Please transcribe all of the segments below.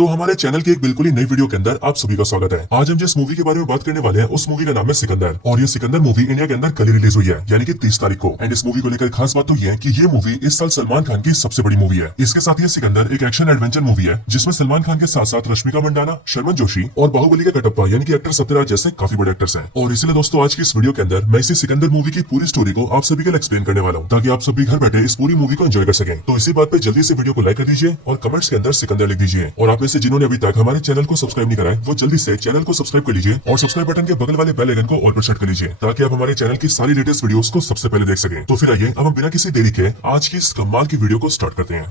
तो हमारे चैनल की एक बिल्कुल ही नई वीडियो के अंदर आप सभी का स्वागत है। आज हम जिस मूवी के बारे में बात करने वाले हैं उस मूवी का नाम है सिकंदर, और ये सिकंदर मूवी इंडिया के अंदर कल ही रिलीज हुई है, यानी कि 30 तारीख को। एंड इस मूवी को लेकर खास बात तो ये है कि ये मूवी इस साल सलमान खान की सबसे बड़ी मूवी है। इसके साथ ये सिकंदर एक एक्शन एडवेंचर मूवी है जिसमें सलमान खान के साथ साथ रश्मिका मंडाना, शर्मन जोशी और बाहुबली के कटप्पा यानी कि एक्टर सत्यराज जैसे काफी बड़े एक्टर्स हैं। और इसलिए दोस्तों आज की इस वीडियो के अंदर मैं इसी सिकंदर मूवी की पूरी स्टोरी को आप सभी के लिए एक्सप्लेन करने वाला हूँ, ताकि आप सभी घर बैठे इस पूरी मूवी को एंजॉय कर सकें। तो इसी बात पे जल्दी से वीडियो को लाइक कर दीजिए और कमेंट्स के अंदर सिकंदर लिख दीजिए। और आप में से जिन्होंने अभी तक हमारे चैनल को सब्सक्राइब नहीं करा है वो जल्दी से चैनल को सब्सक्राइब कर लीजिए और सब्सक्राइब बटन के बगल वाले बेल आइकन को ऑल पर सेट कर लीजिए, ताकि आप हमारे चैनल की सारी लेटेस्ट वीडियोस को सबसे पहले देख सकें। तो फिर आइए अब हम बिना किसी देरी के आज की इस कमाल की वीडियो को स्टार्ट करते हैं।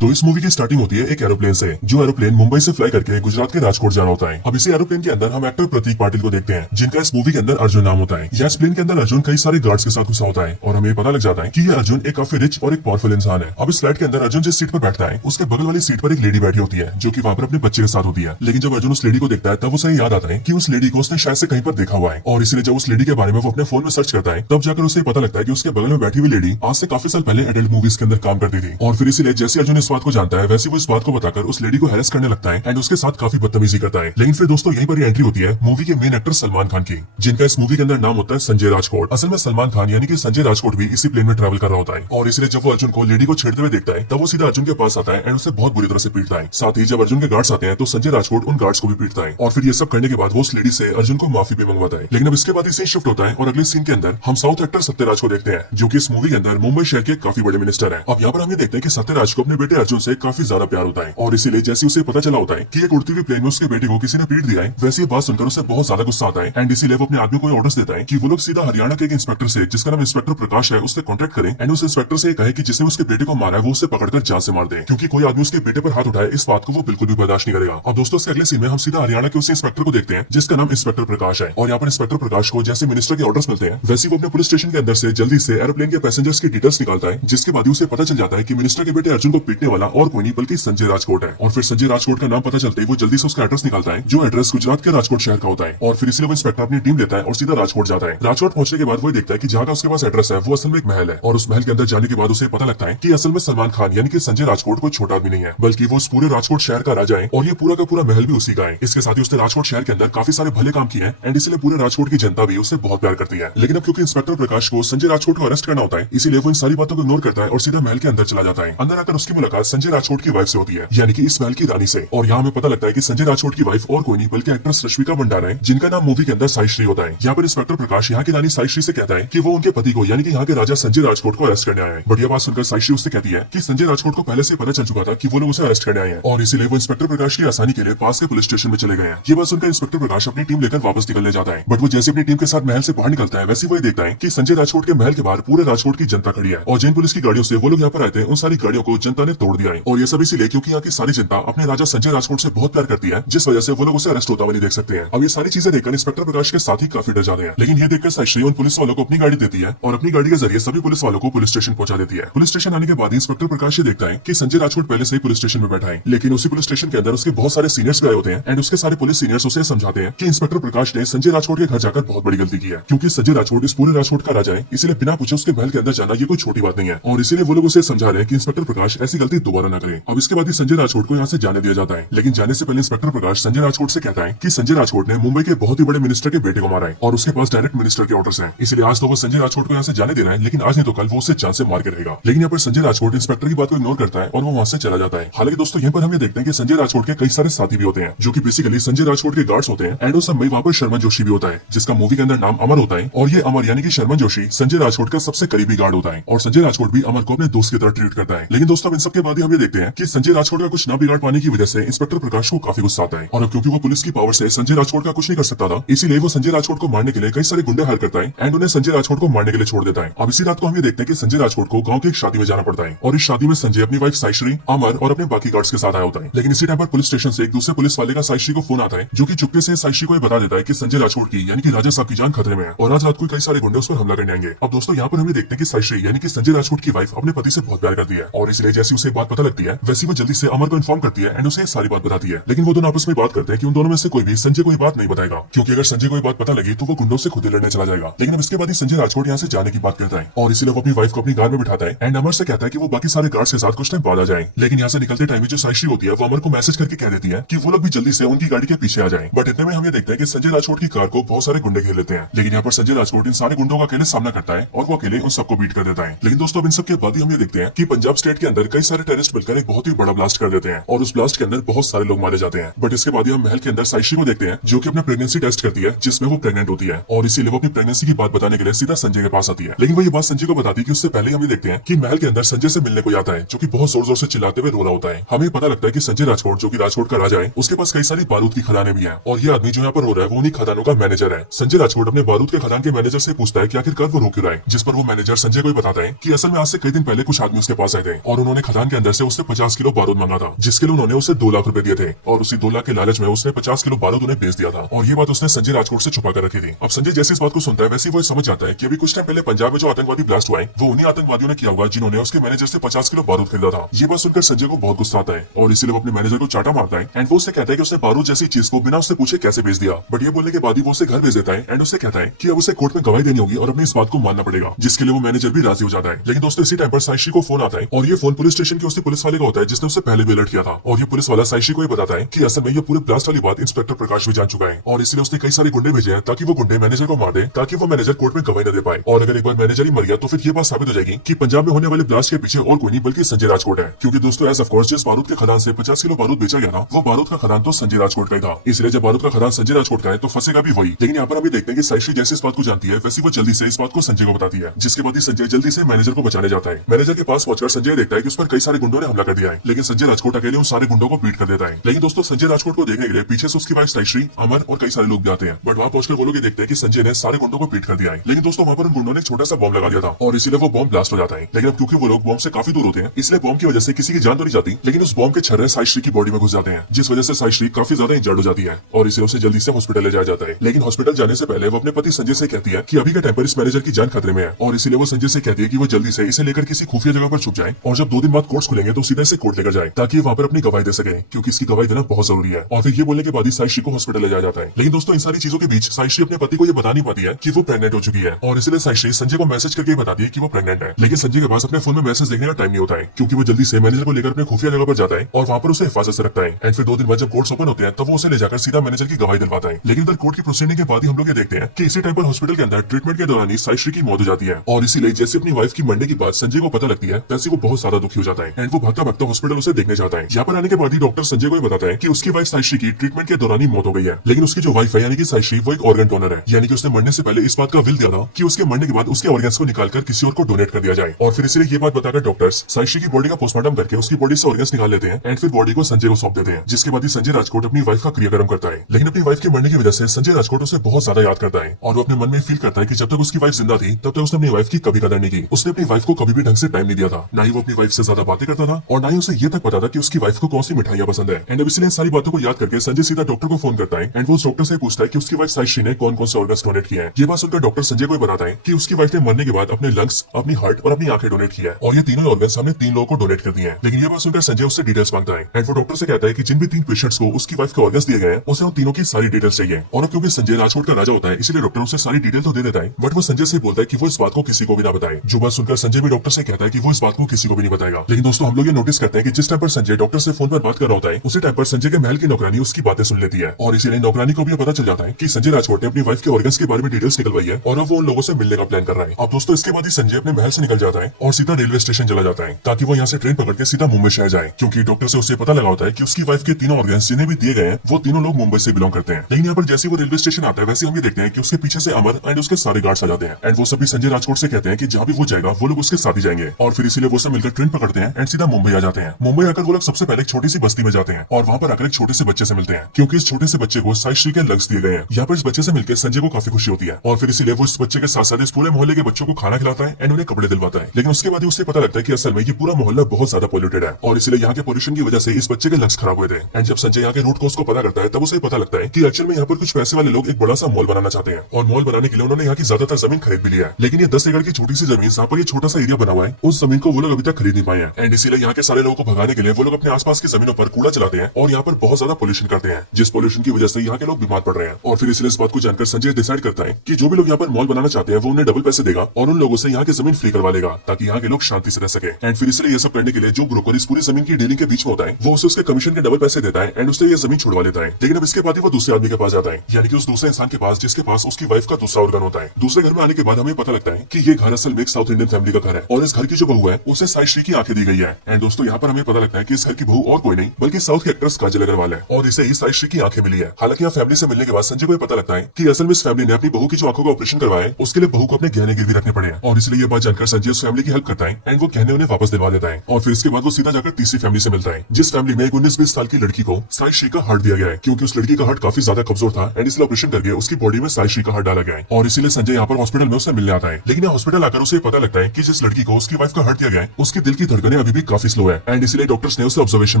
तो इस मूवी की स्टार्टिंग होती है एक एरोप्लेन से, जो एरोप्लेन मुंबई से फ्लाई करके गुजरात के राजकोट जा रहा होता है। अब इसी एरोप्लेन के अंदर हम एक्टर प्रतीक पाटिल को देखते हैं, जिनका इस मूवी के अंदर अर्जुन नाम होता है। यह प्लेन के अंदर अर्जुन कई सारे गार्ड्स के साथ घुसा होता है और हमें पता लग जाता है कि ये अर्जुन एक काफी रिच और एक पावरफुल इंसान है। अब इस फ्लाइट के अंदर अर्जुन जिस सीट पर बैठता है उसके बगल वाली सीट पर एक लेडी बैठी होती है, जो कि वहां पर अपने बच्चे के साथ होती है। लेकिन जब अर्जुन उस लेडी को देखता है तब उसे याद आता है कि उस लेडी को उसने शायद से कहीं पर देखा हुआ है, और इसलिए जब उस लेडी के बारे में वो अपने फोन में सर्च करता है तब जाकर उसे पता लगता है कि उसके बगल में बैठी हुई लेडी आज से काफी साल पहले एडल्ट मूवीज के अंदर काम करती थी। और फिर इसीलिए जैसे अर्जुन इस बात को जानता है वैसे वो इस बात को बताकर उस लेडी को हैरेस करने लगता है एंड उसके साथ काफी बदतमीजी करता है। लेकिन फिर दोस्तों यहीं पर ही एंट्री होती है मूवी के मेन एक्टर सलमान खान की, जिनका इस मूवी के अंदर नाम होता है संजय राजकोट। असल में सलमान खान यानी कि संजय राजकोट भी इसी प्लेन में ट्रैवल कर रहा होता है, और इसलिए जब वो अर्जुन को लेडी को छेड़ते हुए देखता है तब वो सीधा अर्जुन के पास आता है एंड उसे बहुत बुरी तरह से पीटता है। साथ ही जब अर्जुन के गार्ड्स आते हैं तो संजय राजकोट उन गार्ड्स को भी पीटता है। और फिर ये सब करने के बाद वो उस लेडी से अर्जुन को माफी भी मंगवाता है। लेकिन अब इसके बाद सीन शिफ्ट होता है और अगले सीन के अंदर हम साउथ एक्टर सत्यराज को देखते हैं, जो कि इस मूवी के अंदर मुंबई शहर के काफी बड़े मिनिस्टर है। अब यहाँ पर हम ये देखते हैं कि सत्यराज को अपने बेटे अर्जुन से काफी ज्यादा प्यार होता है, और इसीलिए जैसे उसे पता चला होता है कि एक उड़ती हुई प्लेन में उसके बेटे को किसी ने पीट दिया है, वैसे बात सुनकर उसे बहुत ज्यादा गुस्सा आता है एंड इसीलिए वो अपने आदमी को ऑर्डर्स देता है कि वो लोग सीधा हरियाणा के एक इंस्पेक्टर से, जिसका नाम इंस्पेक्टर प्रकाश है, उससे कॉन्टेक्ट करें एंड उस इंस्पेक्टर से कहे कि जिसने उसके बेटे को मारा है वो उसे पकड़कर जान से मार दे, क्योंकि कोई आदमी उसके बेटे पर हाथ उठाए इस बात को वो बिल्कुल भी बर्दाश्त नहीं करेगा। और दोस्तों अगले सीन में हम सीधा हरियाणा के उस इंस्पेक्टर को देखते हैं जिसका नाम इंस्पेक्टर प्रकाश है। और यहाँ पर इंस्पेक्टर प्रकाश को जैसे मिनिस्टर के ऑर्डर्स मिलते हैं वैसे वो अपने पुलिस स्टेशन के अंदर से जल्दी से एरोप्लेन के पैसेंजर्स की डिटेल्स निकालता है, जिसके बाद उसे पता चल जाता है कि मिनिस्टर के बेटे अर्जुन को पीटने वाला और कोई नहीं बल्कि संजय राजकोट है। और फिर संजय राजकोट का नाम पता चलते ही वो जल्दी से उसका एड्रेस निकालता है, जो एड्रेस गुजरात के राजकोट शहर का होता है। और फिर इसलिए वो इंस्पेक्टर अपनी टीम लेता है और सीधा राजकोट जाता है। राजकोट पहुंचने के बाद वो देखता है कि जहाँ का उसके पास एड्रेस है वो असल में एक महल है, और उस महल के अंदर जाने के बाद उसे पता लगता है कि असल में सलमान खान यानी कि संजय राजकोट कोई छोटा आदमी नहीं है, बल्कि वो उस पूरे राजकोट शहर का राजा है, और ये पूरा का पूरा महल भी उसी का है। इसके साथ ही उसने राजकोट शहर के अंदर काफी सारे भले काम किए हैं एंड इसलिए पूरे राजकोट की जनता भी उससे बहुत प्यार करती है। लेकिन अब क्योंकि इंस्पेक्टर प्रकाश को संजय राजकोट को अरेस्ट करना होता है, इसीलिए वो इन सारी बातों को इग्नोर करता है और सीधा महल के अंदर चला जाता है। अंदर आकर उसकी मुलाकात संजय राजकोट की वाइफ से होती है, यानी कि इस महल की रानी से। और यहाँ हमें पता लगता है कि संजय राजकोट की वाइफ और कोई नहीं बल्कि एक्ट्रेस रश्मिका मंडाना है, जिनका नाम मूवी के अंदर साईश्री होता है। यहाँ पर इंस्पेक्टर प्रकाश यहाँ की रानी साईश्री से कहता है कि वो उनके पति को यानी कि यहाँ के राजा संजय राजकोट को अरेस्ट करने आए हैं। बट यह बात सुनकर साईश्री उससे कहती है कि संजय राजकोट को पहले से पता चल चुका था कि वो लोग उसे अरेस्ट करने आए हैं, और इसीलिए वो इंस्पेक्टर प्रकाश की आसानी के लिए पास के पुलिस स्टेशन में चले गए हैं। ये बात सुनकर इंस्पेक्टर प्रकाश अपनी टीम लेकर वापस निकलने जाता है। बट वो जैसे अपनी टीम के साथ महल से बाहर निकलता है वैसे वो देखता है कि संजय राजकोट के महल के बाहर पूरे राजकोट की जनता खड़ी है, और जिन पुलिस की गाड़ियों से वो लोग यहाँ पर आए थे उन सारी गाड़ियों को जनता ने तोड़ दिया है। और ये सब इसीलिए क्योंकि यहाँ की सारी जनता अपने राजा संजय राजकोट से बहुत प्यार करती है, जिस वजह से वो लोग उसे अरेस्ट होता हुआ नहीं देख सकते हैं। अब ये सारी चीजें देखकर इंस्पेक्टर प्रकाश के साथ ही काफी डर जाते हैं। लेकिन ये देखकर साईश्री उन पुलिस वालों को अपनी गाड़ी देती है और अपनी गाड़ी के जरिए सभी पुलिस वालों को पुलिस स्टेशन पहुंचा देती है। पुलिस स्टेशन आने के बाद इंस्पेक्टर प्रकाश ये देखता है कि संजय राजकोट पहले से ही पुलिस स्टेशन में बैठा है, लेकिन उसी पुलिस स्टेशन के अंदर उसके बहुत सारे सीनियर्स भी आए होते हैं एंड उसके सारे पुलिस सीनियर्स उसे समझाते हैं कि इंस्पेक्टर प्रकाश ने संजय राजकोट के घर जाकर बहुत बड़ी गलती की है, क्योंकि संजय राजकोट इस पूरे राजकोट का राजा है, इसलिए बिना पूछे उसके महल के अंदर जाना ये कोई छोटी बात नहीं है। और इसीलिए वो लोग उसे समझा रहे हैं कि इंस्पेक्टर प्रकाश ऐसी गलती दोबारा न करे। अब इसके बाद ही संजय राजकोट को यहाँ से जाने दिया जाता है, लेकिन जाने से पहले इंस्पेक्टर प्रकाश संजय राजकोट से कहता है कि संजय राजकोट ने मुंबई के बहुत ही बड़े मिनिस्टर के बेटे को मारा है और उसके पास डायरेक्ट मिनिस्टर के ऑर्डर्स हैं, इसलिए आज तो वो संजय राजकोट को यहाँ से जाने दे रहा है, लेकिन आज नहीं तो कल वो उसे जान से मार के रहेगा। लेकिन यहाँ पर संजय राजकोट इंस्पेक्टर की बात को इग्नोर करता है और वो वहाँ से चला जाता है। हालांकि दोस्तों यहाँ पर हम ये देखते हैं कि संजय राजकोट के कई सारे साथी भी होते हैं, जो कि बेसिकली संजय राजकोट के गार्ड्स होते हैं एंड उस समय वहाँ पर शर्मन जोशी भी होता है, जिसका मूवी के अंदर नाम अमर होता है। और ये अमर यानी कि शर्मन जोशी संजय राजकोट का सबसे करीबी गार्ड होता है, और संजय राजकोट भी अमर को अपने दोस्त की तरह ट्रीट करता है। लेकिन दोस्तों इन सबके बाद ही हम ये देखते हैं कि संजय राजकोट का कुछ ना बिगाड़ पाने की वजह से इंस्पेक्टर प्रकाश को काफी गुस्सा आता है, और क्योंकि वो पुलिस की पावर से संजय राजकोट का कुछ नहीं कर सकता था, इसीलिए वो संजय राजकोट को मारने के लिए कई सारे गुंडे हायर करता है एंड उन्हें संजय राजकोट को मारने के लिए छोड़ देता है। अब इसी रात को हम ये देखते हैं कि संजय राजकोट को गांव की एक शादी में जाना पड़ता है, और इस शादी में संजय अपनी वाइफ साईश्री, अमर और अपने बाकी गार्ड्स के साथ आया होता है। लेकिन इसी टाइम पर पुलिस स्टेशन से एक दूसरे पुलिस वाले का साईश्री को फोन आता है, जो कि चुपके से साईश्री को बता देता है कि संजय राजकोट की यानी कि राजा साहब की जान खतरे में है और आज रात को कई सारे गुंडे उस पर हमला करने आएंगे। अब दोस्तों यहाँ पर हमें देखते हैं कि साईश्री यानी कि संजय राजकोट की वाइफ अपने पति से बहुत प्यार करती है, और इसलिए जैसे उसे बात पता लगती है वैसी वो जल्दी से अमर को इन्फॉर्म करती है एंड उसे सारी बात बताती है। लेकिन वो दोनों आपस में बात करते हैं कि उन दोनों में से कोई भी संजय को ये बात नहीं बताएगा, क्योंकि अगर संजय को ये बात पता लगी तो वो गुंडों से खुद ही लड़ने चला जाएगा। लेकिन अब इसके बाद ही संजय राजकोट यहाँ से जाने की बात करता है और इसीलिए वो अपनी वाइफ को अपनी कार में बिठाता है एंड अमर से कहता है कि वो बाकी सारे गार्ड्स के साथ कुछ टाइम बाद आ जाए। लेकिन यहाँ से निकलते टाइम जो साइशी होती है वो अमर को मैसेज करके कह देती है कि वो लोग भी जल्दी से उनकी गाड़ी के पीछे आ जाए। बट इतने में हम ये देखते हैं कि संजय राजकोट की कार को बहुत सारे गुंडे घेर लेते हैं। लेकिन यहाँ पर संजय राजकोट इन सारे गुंडों का अकेले सामना करता है और वो अकेले उन सबको बीट कर देता है। लेकिन दोस्तों अब इन सब के बाद ही हम ये देखते हैं कि पंजाब स्टेट के अंदर कई सारे टेररिस्ट मिलकर एक बहुत ही बड़ा ब्लास्ट कर देते हैं और उस ब्लास्ट के अंदर बहुत सारे लोग मारे जाते हैं। बट इसके बाद ही हम महल के अंदर साइशी को देखते हैं जो कि अपना प्रेगनेंसी टेस्ट करती है जिसमें वो प्रेग्नेंट होती है और इसीलिए वो अपनी प्रेगनेंसी की बात बताने के लिए सीधा संजय के पास आती है। लेकिन वो ये बात संजय को बताती है कि उससे पहले हम ये देखते हैं कि महल के अंदर संजय से मिलने को आता है जो कि बहुत जोर जोर से चिल्लाते हुए रो रहा होता है। हमें पता लगता है कि संजय राजकोट जो कि राजकोट का राजा है उसके पास कई सारी बारूद की खदानें भी हैं और ये आदमी जो यहाँ पर रो रहा है वो उन्हीं खदानों का मैनेजर है। संजय राजकोट अपने बारूद के खदान के मैनेजर से पूछता है कि आखिरकार वो रो क्यों रहा है, जिस पर वो मैनेजर संजय को ही बताता है कि असल में आज से कई दिन पहले कुछ आदमी उसके पास आए थे और उन्होंने खदान के अंदर से उससे 50 किलो बारूद मांगा था, जिसके लिए उन्होंने उसे 2 लाख रुपए दिए थे और उसी 2 लाख के लालच में उसने 50 किलो बारूद उन्हें बेच दिया था और ये बात उसने संजय राजकोट से छुपा कर रखी थी। अब संजय जैसे इस बात को सुनता है वैसे वो समझ जाता है कि अभी कुछ टाइम पहले पंजाब में जो आतंकवादी ब्लास्ट हुआ है वो उन्हीं आतंकवादियों ने किया होगा जिन्होंने उसके मैनेजर से 50 किलो बारूद खरीदा था। ये बात सुनकर संजय को बहुत गुस्सा आता है और इसीलिए वो अपने मैनेजर को चाटा मारता है एंड वो उससे कहता है कि उसने बारूद जैसी चीज को बिना उससे पूछे कैसे बेच दिया। बट ये बोलने के बाद ही वो उसे घर भेज देता है एंड उससे कहता है कि अब उसे कोर्ट में गवाही देनी होगी और अपनी इस बात को मानना पड़ेगा, जिसके लिए वो मैनेजर भी राजी हो जाता है। लेकिन दोस्तों इसी टाइम पर साइशी को फोन आता है और ये फोन पुलिस स्टेशन के उसी पुलिस वाले का होता है जिसने उससे पहले भी अलर्ट किया था और ये पुलिस वाला साइशी को ये बताता है कि असल में ये पूरे ब्लास्ट वाली बात इंस्पेक्टर प्रकाश भी जान चुका है और इसलिए उसने कई सारे गुंडे भेजे हैं ताकि वो गुंडे मैनेजर को मार दे ताकि वो मैनेजर कोर्ट में गवाही न दे पाए। और अगर एक बार मैनेजर ही मर गया तो फिर ये बात साबित हो जाएगी कि पंजाब में होने वाले ब्लास्ट के पीछे और कोई नहीं बल्कि संजय राजकोट है, क्योंकि दोस्तों एज ऑफ कोर्स जिस बारूद के खदान से 50 किलो बारूद बेचा गया था वो बारूद का खदान तो संजय राजकोट का ही था। इसलिए जब बारूद का खदान संजय राजकोट का है तो फंसेगा भी वही। लेकिन यहाँ पर हम देखते हैं कि साइशी जैसे इस बात को जानती है वैसी वो जल्दी से इस बात को संजय को बताती है, जिसके बाद संजय जल्दी से मैनेजर को बचाने जाता है। मैनेजर के पास पहुंचकर संजय देखता है कि उस पर कई सारे गुंडों ने हमला कर दिया है, लेकिन संजय राजकोट अकेले उन सारे गुंडों को बीट कर देता है। लेकिन दोस्तों संजय राजकोट को देखने के लिए पीछे से उसकी वाइफ साइशी, अमर और कई सारे लोग भी आते हैं। बट वहाँ पहुंचकर वो लोग देखते हैं कि संजय ने सारे गुंडों को बीट कर दिया है। लेकिन दोस्तों वहाँ पर उन गुंडों ने छोटा सा बॉम्ब लगा दिया था और इसीलिए वो बॉम्ब ब्लास्ट हो जाता है। लेकिन अब क्योंकि वो लोग बॉम्ब से काफी दूर होते हैं इसलिए बॉम्ब की वजह से किसी की जान तो नहीं जाती, लेकिन उस बॉम्ब के छर्रे साइशी की बॉडी में घुस जाते हैं, जिस वजह से साइशी काफी ज्यादा इंजर्ड हो जाती है और इसे उसे जल्दी से हॉस्पिटल ले जाया जाता है। लेकिन हॉस्पिटल जाने से पहले वो अपने पति संजय से कहती है कि अभी के टाइम पर इस मैनेजर की जान खतरे में है और इसीलिए वो संजय से कहती है कि वो जल्दी से इसे लेकर किसी खुफिया जगह पर छुप जाए और जब 2 दिन बाद कोर्ट्स खुलेंगे तो सीधा इसे कोर्ट लेकर जाए ताकि वहाँ पर अपनी गवाही दे सके, क्योंकि इसकी गवाही देना बहुत जरूरी है। और फिर ये बोलने के बाद ही साइशी को हॉस्पिटल ले जाया जाता है। लेकिन दोस्तों इन सारी चीजों के बीच साइशी अपने पति को ये बता नहीं पाती है कि वो प्रेग्नेंट हो चुकी है और इसलिए साइशी संजय को मैसेज करके बताती है कि वो प्रेग्नेंट है। लेकिन संजय के पास अपने फोन में मैसेज देखने का टाइम नहीं होता है, क्योंकि वो जल्दी से मैनेजर को लेकर अपने खुफिया जगह पर जाता है और वहाँ पर उसे हिफाजत से रखता है। एंड फिर 2 दिन बाद जब कोर्ट्स ओपन होते हैं तब वो उसे ले जाकर सीधा मैनेजर की गवाही दिलवाता है। लेकिन इधर कोर्ट की प्रोसीडिंग के बाद ही हम लोग ये देखते हैं कि इसी टाइम पर हॉस्पिटल के अंदर ट्रीटमेंट के दौरान ही साइशी की मौत हो जाती है और इसीलिए जैसे अपनी वाइफ की मरने की बात संजय को पता लगती है तैसे वो बहुत ज्यादा दुखी हो जाता है एंड वो भागता भागता हॉस्पिटल उसे देखने जाता है। यहाँ पर आने के बाद ही डॉक्टर संजय को बताता है कि उसकी वाइफ साइशी की ट्रीटमेंट के दौरान ही मौत हो गई है। लेकिन उसकी जो वाइफ है यानी कि साइशी वो एक ऑर्गन डोनर है, यानी कि उसने मरने से पहले इस बात का विल दिया था कि उसके मरने के बाद उसके ऑर्गन्स को निकालकर किसी और को डोनेट कर दिया जाए। और फिर इसलिए ये बात बताकर डॉक्टर्स साइशी की बॉडी का पोस्टमार्टम करके उसकी बॉडी से ऑर्गन्स निकाल लेते हैं एंड फिर बॉडी को संजय को सौंप देते हैं, जिसके बाद ही संजय राजकोट अपनी वाइफ का क्रियाक्रम करता है। लेकिन अपनी वाइफ के मरने की वजह से संजय राजकोट उसे बहुत ज्यादा याद करता है और वो अपने मन में फील करता है कि जब तक उसकी वाइफ जिंदा थी तब तक उसने अपनी वाइफ की कभी कदर नहीं की। उसने अपनी वाइफ को कभी भी ढंग से टाइम नहीं दिया था, ना ही वो अपनी वाइफ से ज्यादा बातें करता था और ना ही उसे ये तक पता था कि उसकी वाइफ को कौन सी मिठाइयां पसंद है। एंड अब इसलिए सारी बातों को याद करके संजय सीधा डॉक्टर को फोन करता है एंड वो उस डॉक्टर से पूछता है कि उसकी वाइफ साइशी ने कौन कौन से ऑर्गन्स डोनेट किए हैं। ये बात सुनकर डॉक्टर संजय को बताता है कि उसकी वाइफ ने मरने के बाद अपने लंग्स, अपनी हार्ट और अपनी आंखें डोनेट किया है और ये तीनों ऑर्गन्स हमने 3 लोगों को डोनेट कर दिए हैं। लेकिन ये बात सुनकर संजय उससे डिटेल्स मांगता है एंड वो डॉक्टर से कहता है कि जिन भी 3 पेशेंट्स को उसकी वाइफ के ऑर्गन्स दिए गए हैं उसे उन तीनों की सारी डिटेल्स चाहिए। और क्योंकि संजय राजकोट का राजा होता है इसलिए डॉक्टर उसे सारी डिटेल तो दे देता है, बट वो संजय से बोलता है कि वो इस बात को किसी को भी ना बताए। जो बात सुनकर संजय भी डॉक्टर से कहता है कि वो इस बात को किसी को भी नहीं बताएगा। लेकिन दोस्तों हम लोग ये नोटिस करते हैं कि जिस टाइम पर संजय डॉक्टर से फोन पर बात कर रहा होता है उसी टाइम पर संजय के महल की नौकरानी उसकी बातें सुन लेती है और इसीलिए नौकरानी को भी पता चल जाता है कि संजय राजकोट ने अपनी वाइफ के ऑर्गन्स के बारे में डिटेल्स निकलवाई है और वो उन लोगों से मिलने का प्लान कर रहा है। अब दोस्तों इसके बाद ही संजय अपने महल से निकल जाता है और सीधा रेलवे स्टेशन चला जाता है ताकि वो यहाँ से ट्रेन पकड़ के सीधा मुंबई शहर जाए, क्योंकि डॉक्टर से उसे पता लगा होता है कि उसकी वाइफ के तीनों ऑर्गन्स जिन्हें भी दिए गए हैं वो तीनों लोग मुंबई से बिलोंग करते हैं। लेकिन यहाँ पर जैसे वो रेलवे स्टेशन आता है वैसे हम ये देखते हैं कि उसके पीछे से अमर एंड उसके सारे गार्ड्स आ जाते हैं एंड वो सभी संजय राजकोट से कहते हैं कि जहाँ भी वो जाएगा वो लोग उसके साथ ही जाएंगे और फिर इसीलिए वो सब मिलकर ट्रेन पकड़ते हैं एंड सीधा मुंबई आ जाते हैं। मुंबई आकर वो लोग सबसे पहले एक छोटी सी बस्ती में जाते हैं और वहाँ पर आकर एक छोटे से बच्चे से मिलते हैं, क्योंकि इस छोटे से बच्चे को साइशी के लंग्स दिए गए हैं। यहाँ पर इस बच्चे से मिलकर संजय को काफी खुशी होती है और फिर इसीलिए वो इस बच्चे के साथ साथ इस पूरे मोहल्ले के बच्चों को खाना खिलाता है एंड उन्हें कपड़े दिलवाता है। लेकिन उसके बाद ही उसे पता लगता है कि असल में ये पूरा मोहल्ला बहुत ज्यादा पॉल्यूटेड है और इसलिए यहाँ के पोल्यूशन की वजह से इस बच्चे के लंग्स खराब हुए थे। एंड जब संजय यहाँ के रूट कोज को पता करता है तब उसे पता लगता है कि एक्चुअल में यहाँ पर कुछ पैसे वाले लोग एक बड़ा सा मॉल बनाना चाहते हैं और मॉल बनाने के लिए उन्होंने यहाँ की ज्यादातर जमीन खरीद भी लिया है। लेकिन ये 10 एकड़ की छोटी सी जमीन जहाँ पर ये छोटा सा एरिया बना हुआ है उस जमीन को वो लोग अभी तक खरीद नहीं पाए हैं एंड इसीलिए यहाँ के सारे लोगों को भगाने के लिए वो लोग अपने आसपास की जमीनों पर कूड़ा चलाते हैं और यहाँ पर बहुत ज्यादा पोल्यूशन करते हैं, जिस पोल्यूशन की वजह से यहाँ के लोग बीमार पड़ रहे हैं। और फिर इसलिए इस बात को जानकर संजय डिसाइड करता है कि जो भी लोग यहाँ पर मॉल बनाना चाहते हैं वो उन्हें डबल पैसे देगा और उन लोगों से यहाँ की जमीन फ्री करवा लेगा ताकि यहाँ के लोग शांति से रह सके। एंड फिर इसलिए ये सब करने के लिए जो ब्रोकर इस पूरी जमीन की डीलिंग के बीच में होता है वो उसे उसके कमीशन के डबल पैसे देता है एंड उससे ये जमीन छुड़वा लेता है। लेकिन अब इसके बाद वो दूसरे आदमी के पास जाता है, यानी कि उस दूसरे इंसान के पास जिसके पास उसकी वाइफ का दूसरा ऑर्गन होता है। दूसरे घर में आने के बाद हमें पता लगता है कि ये घर असल में एक साउथ इंडियन फैमिली का घर है और इस घर की जो बहू है उसे साई श्री की आंखें दी गई है। एंड दोस्तों यहाँ पर हमें पता लगता है कि इस घर की बहू और कोई नहीं बल्कि साउथ के एक्ट्रेस काजल अग्रवाल है और इसे ही साई श्री की आंखें मिली है। हालांकि यहाँ फैमिली से मिलने के बाद संजय को पता लगता है कि असल में इस फैमिली ने अपनी बहू की जो आंखों का ऑपरेशन करवाया है उसके लिए बहू को अपने गहने गिरवी रखने पड़े हैं और इसलिए ये बात जानकर संजय उस फैमिली की हेल्प करता है एंड वो गहने उन्हें वापस दिलवा देता है। और फिर इसके बाद वो सीधा जाकर तीसरी फैमिली से मिलता है जिस फैमिली में एक 19-20 साल की लड़की को साई श्री का हार्ट दिया गया है क्योंकि उस लड़की का हार्ट काफी ज्यादा कमजोर था एंड इसलिए ऑपरेशन करके उसकी बॉडी में साई श्री का हार्ट डाला गया है। और इसीलिए संजय यहाँ पर हॉस्पिटल में उससे मिलने आता है। लेकिन हॉस्पिटल आकर उसे पता लगता है कि जिस लड़की को उसकी वाइफ का हार्ट दिया गया है उसके दिल की धड़कनें अभी भी काफी स्लो है एंड इसलिए डॉक्टर्स ने उसे ऑब्जर्वेशन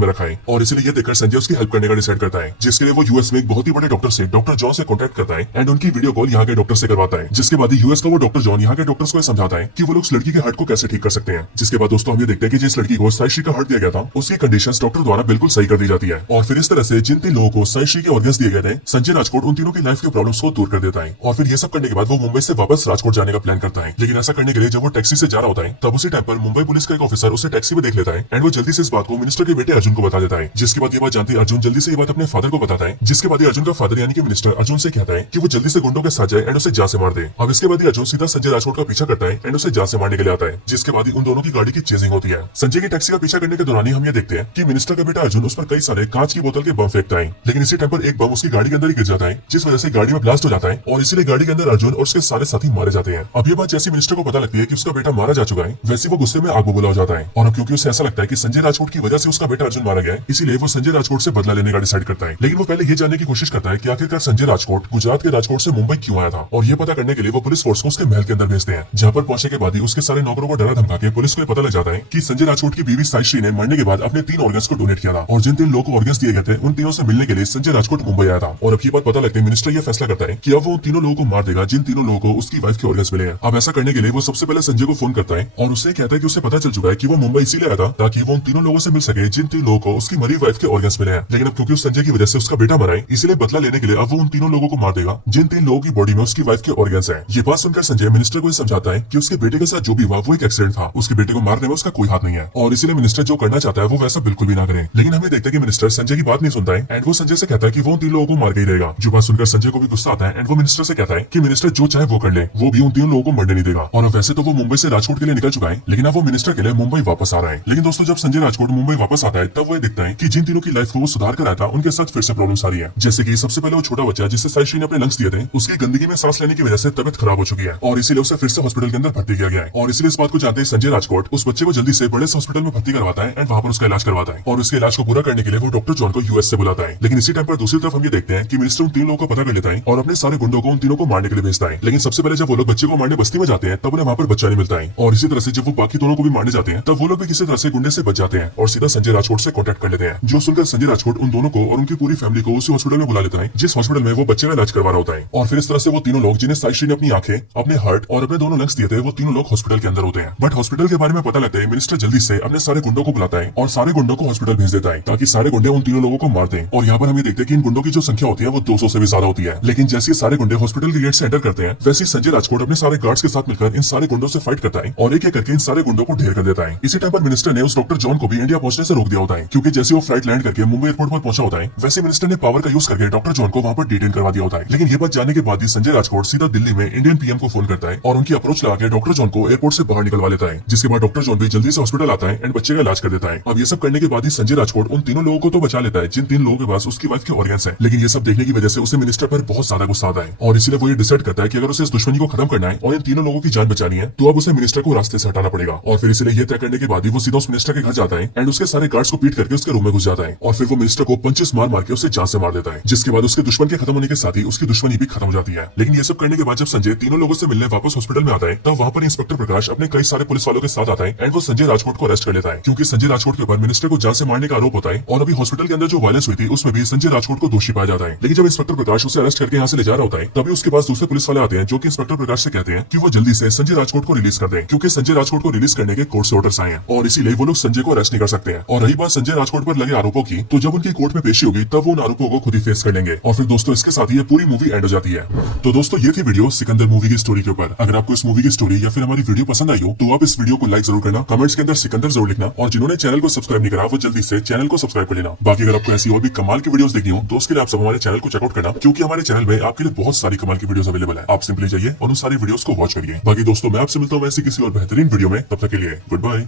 में रखा है। और इसलिए ये देखकर संजय उसकी हेल्प करने का डिसाइड करता है, जिसके लिए वो यूएस में एक बहुत ही बड़े डॉक्टर से डॉक्टर जॉन से कॉन्टैक्ट करता है एंड उनकी वीडियो कॉल यहाँ के डॉक्टर से करवाता है। जिसके बाद यूएस का वो डॉक्टर जॉन यहाँ के डॉक्टर्स को समझाता है कि वो लोग उस लड़की के हार्ट को कैसे ठीक कर सकते हैं। जिसके बाद दोस्तों हम ये देखते हैं कि जिस लड़की को साई श्री का हार्ट दिया गया था उसकी कंडीशंस डॉक्टर द्वारा बिल्कुल सही कर दी जाती है। और फिर इस तरह से जिन 3 लोगों को साई श्री के ऑर्गन्स दिए गए थे संजय राजकोट उन तीनों की लाइफ के प्रॉब्लम्स को दूर कर देता है। और फिर ये सब करने के बाद वो मुंबई से वापस राजकोट जाने का प्लान करता है। लेकिन ऐसा करने के लिए जब वो टैक्सी से जा रहा होता है तब उसी टाइम पर मुंबई पुलिस का एक ऑफिसर उसे टैक्सी में देख लेता है एंड वो जल्दी से इस बात को मिनिस्टर के बेटे अर्जुन को बता देता है। जिसके बाद ये बात जानते अर्जुन जल्दी से ये बात अपने फादर को बताता है। जिसके बाद अर्जुन का फादर यानी कि मिनिस्टर अर्जुन से कहता है कि वो जल्दी से गुंडों के साथ जाए एंड उसे जा से मार दे। अब इसके बाद अर्जुन सीधा संजय राजकोट का पीछा करता है एंड उसे जा से मारने के लिए आता है। जिसके बाद उन दोनों की गाड़ी की चेजिंग होती है। संजय की टैक्सी का पीछा करने के दौरान ही हम ये देखते हैं कि मिनिस्टर का बेटा अर्जुन उस पर कई सारे कांच की बोतल के बम फेंकता है। लेकिन इसी टाइम पर एक बम उसकी गाड़ी के अंदर ही गिर जाता है जिस वजह से गाड़ी में ब्लास्ट हो जाता है और इसीलिए गाड़ी के अंदर अर्जुन और उसके सारे साथी मारे जाते हैं। अब ये बात जैसे मिनिस्टर को पता लगती है कि उसका बेटा मारा जा चुका है वैसे वो गुस्से में आग बबूला हो जाता है। और अब क्योंकि उसे ऐसा लगता है कि संजय राजकोट की वजह से उसका बेटा अर्जुन मारा गया है इसीलिए वो संजय राजकोट से बदला लेने का डिसाइड करता है। लेकिन वो पहले ये जानने की कोशिश करता है कि आखिरकार संजय राजकोट गुजरात के राजकोट से मुंबई क्यों आया था। और ये पता करने के लिए वो पुलिस फोर्स को उसके महल के अंदर भेजते हैं जहाँ पर पहुंचने के बाद ही उसके सारे नौकरों को डरा धमका के पुलिस को पता लग जाता है कि संजय राजकोट की बीवी साई श्री ने मरने के बाद अपने 3 ऑर्गन्स को डोनेट किया था और जिन 3 लोगों को ऑर्गन्स दिए गए थे उन तीनों से मिलने के लिए संजय राजकोट मुंबई आया था। और अब ये बात पता लगते ही मिनिस्टर ये फैसला करता है कि अब वो उन तीनों लोगों को मार देगा जिन तीनों लोगों को उसकी वाइफ के ऑर्गन्स मिले हैं। अब ऐसा करने के लिए वो सबसे पहले संजय को फोन करता है और उससे कहता है कि उसे पता चल चुका है कि वो मुंबई इसीलिए आया था ताकि वो उन तीनों लोगों से मिल सके जिन 3 लोगों को उसकी मरी वाइफ के ऑर्गन्स मिले हैं। लेकिन अब क्योंकि उस संजय की वजह से उसका बेटा मरा है इसलिए बदला लेने के लिए अब वो उन तीनों लोगों को मार देगा जिन 3 लोगों की बॉडी में उसकी वाइफ के ऑर्गन्स हैं। ये बात सुनकर संजय मिनिस्टर को समझाता है कि उसके बेटे के साथ जो भी हुआ वो एक एक्सीडेंट था, उसके बेटे को मारने में उसका कोई हाथ नहीं है और इसीलिए मिनिस्टर जो करना चाहता है वो वैसा बिल्कुल भी ना करे। लेकिन हमें देखते हैं कि मिनिस्टर संजय की बात नहीं सुनता है एंड वो संजय से कहता है कि वो उन 3 लोगों को मार के ही रहेगा। जो बात सुनकर संजय को भी गुस्सा आता है एंड वो मिनिस्टर से कहता है कि मिनिस्टर जो चाहे वो कर ले, वो भी उन 3 लोगों को मरने नहीं देगा। और अब वैसे तो वो मुंबई से राजकोट के लिए निकल चुका है लेकिन अब वो मिनिस्टर के लिए मुंबई वापस आ रहा है। लेकिन दोस्तों जब संजय राजकोट मुंबई वापस आता है तब वो दिखता है कि जिन तीनों की लाइफ को वो सुधार कर आया था उनके साथ फिर से प्रॉब्लम आ रही है। जैसे कि सबसे पहले वो छोटा बच्चा जिसे साई श्री ने अपने लंग्स दिए थे उसकी गंदगी में सांस लेने की वजह से तबियत खराब हो चुकी है और इसीलिए उसे फिर से हॉस्पिटल के अंदर भर्ती किया गया है। और इसलिए इस बात को जानते ही संजय राजकोट उस बच्चे को जल्दी से बड़े से हॉस्पिटल में भर्ती करवाता है एंड वहां पर उसका इलाज करवाता है। और उसके इलाज को पूरा करने के लिए वो डॉक्टर जॉन को यूएस से बुलाता है। लेकिन इसी टाइम पर दूसरी तरफ हम ये देखते हैं कि मिनिस्टर उन 3 लोगों को पता कर लेता है और अपने सारे गुंडों को उन तीनों को मारने के लिए भेजता है। लेकिन सबसे पहले जब वो लोग बच्चे को मारने बस्ती में जाते हैं तब उन्हें वहां पर बच्चा नहीं मिलता है। और इसी तरह से जब वो बाकी दोनों को भी मारने जाते हैं तब वो लोग भी किसी तरह से गुंडे से बच जाते हैं और सीधा संजय राजकोट से कॉन्टेक्ट कर लेते हैं। जो सुनकर संजय राजकोट उन दोनों को और उनकी पूरी फैमिली को उसी हॉस्पिटल में बुला लेता है जिस हॉस्पिटल में वो बच्चे का इलाज करवा रहा होता है। और फिर इस तरह से वो तीनों लोग जिन्हें साई श्री ने अपनी आंखें, अपने हार्ट और अपने दोनों लंग्स दिए थे वो तीनों लोग हॉस्पिटल के अंदर होते हैं। बट हॉस्पिटल के बारे में पता लगता है मिनिस्टर जल्दी से अपने सारे गुंडों को बुलाता है और सारे गुंडों को हॉस्पिटल भेज देता है ताकि सारे गुंडे उन तीनों लोगों को मार दें। और यहाँ पर हमें देखते हैं कि इन गुंडों की जो संख्या होती है वो 200 से भी ज्यादा होती है। लेकिन जैसे सारे गुंडे हॉस्पिटल के गेट से एंटर करते हैं वैसे संजय राजकोट अपने सारे गार्ड्स के साथ मिलकर इन सारे गुंडों से फाइट करता है और एक एक करके इन सारे गुंडों को ढेर कर देता है। इसी टाइम पर मिनिस्टर ने उस डॉक्टर जॉन को भी इंडिया पहुंचने से रोक दिया होता है क्योंकि जैसे वो फ्लाइट लैंड करके मुंबई एयरपोर्ट पर पहुंचा होता है वैसे मिनिस्टर ने पावर का यूज करके डॉक्टर जॉन को वहां पर डिटेन करवा दिया होता है। लेकिन ये बात जानने के बाद ही संजय राजकोट सीधा दिल्ली में इंडियन पीएम को फोन करता है और उनकी अप्रोच लगा के डॉक्टर जॉन को एयरपोर्ट से बाहर निकलवा लेता है। जिसके बाद डॉक्टर जॉन भी जल्दी से हॉस्पिटल आता है एंड बच्चे का इलाज कर देता है। अब ये सब करने के बाद ही संजय राजकोट उन तीनों लोगों को तो बचा लेता है जिन 3 लोगों के पास उसकी वाइफ के ऑर्गन्स हैं। लेकिन ये सब देखने की वजह से उसे मिनिस्टर पर बहुत ज्यादा गुस्सा आता है और इसलिए वो ये डिसाइड करता है कि अगर उसे इस दुश्मनी को खत्म करना है और इन तीनों लोगों की जान बचानी है तो अब उसे मिनिस्टर को रास्ते से हटाना पड़ेगा। और फिर इसलिए ये तय करने के बाद ही वो सीधा उस मिनिस्टर के घर जाता है एंड उसके सारे गार्ड्स को पीट करके उसके रूम में घुस जाता है और फिर वो मिनिस्टर को पंचेस मार मार के उसे जान से मार देता है। जिसके बाद उसके दुश्मन के खत्म होने के साथ ही उसकी दुश्मनी भी खत्म हो जाती है। लेकिन ये सब करने के बाद जब संजय तीनों लोगों से मिलने वापस हॉस्पिटल में आता है तब वहाँ पर इंस्पेक्टर प्रकाश अपने कई सारे पुलिस वालों के साथ आता है एंड वो संजय राजकोट को अरेस्ट कर लेता है क्योंकि संजय राजकोट के ऊपर मिनिस्टर को जान से मारने का आरोप होता है और अभी हॉस्पिटल के अंदर जो वायलेंस हुई थी उसमें भी संजय राजकोट को दोषी पाया जाता है। लेकिन जब इंस्पेक्टर प्रकाश उसे अरेस्ट करके यहाँ से ले जा रहा होता है तभी उसके पास दूसरे पुलिस वाले आते हैं जो कि इंस्पेक्टर प्रकाश से कहते हैं कि वो जल्दी से संजय राजकोट को रिलीज कर दें क्योंकि संजय राजकोट को रिलीज करने के कोर्ट से ऑर्डर्स आए हैं। और इसीलिए वो लोग संजय को अरेस्ट नहीं कर सकते हैं। और रही बात संजय राजकोट पर लगे आरोपों की, तो जब उनकी कोर्ट में पेशी होगी तब वो उन आरोपों को खुद ही फेस कर लेंगे। और फिर दोस्तों इसके साथ ही ये पूरी मूवी एंड हो जाती है। तो दोस्तों ये थी वीडियो सिकंदर मूवी की स्टोरी के ऊपर। अगर आपको इस मूवी की स्टोरी या फिर हमारी वीडियो पसंद आई हो तो आप इस वीडियो को लाइक जरूर करना, कमेंट्स के अंदर सिकंदर जरूर लिखना, और जिन्होंने चैनल को सब्सक्राइब नहीं करा वो जल्दी से चैनल को सब्सक्राइब कर लेना। बाकी अगर आपको ऐसी और भी कमाल की वीडियोस देखनी हो तो उसके लिए आप सब हमारे चैनल को चेकआउट करना, क्योंकि हमारे चैनल में आपके लिए बहुत सारी कमाल की वीडियोस अवेलेबल है। आप सिंपली जाइए और उन सारी वीडियोस को वॉच करिए। बाकी दोस्तों मैं आपसे मिलता हूँ ऐसी किसी और बेहतरीन वीडियो में, तब तक के लिए गुड बाय।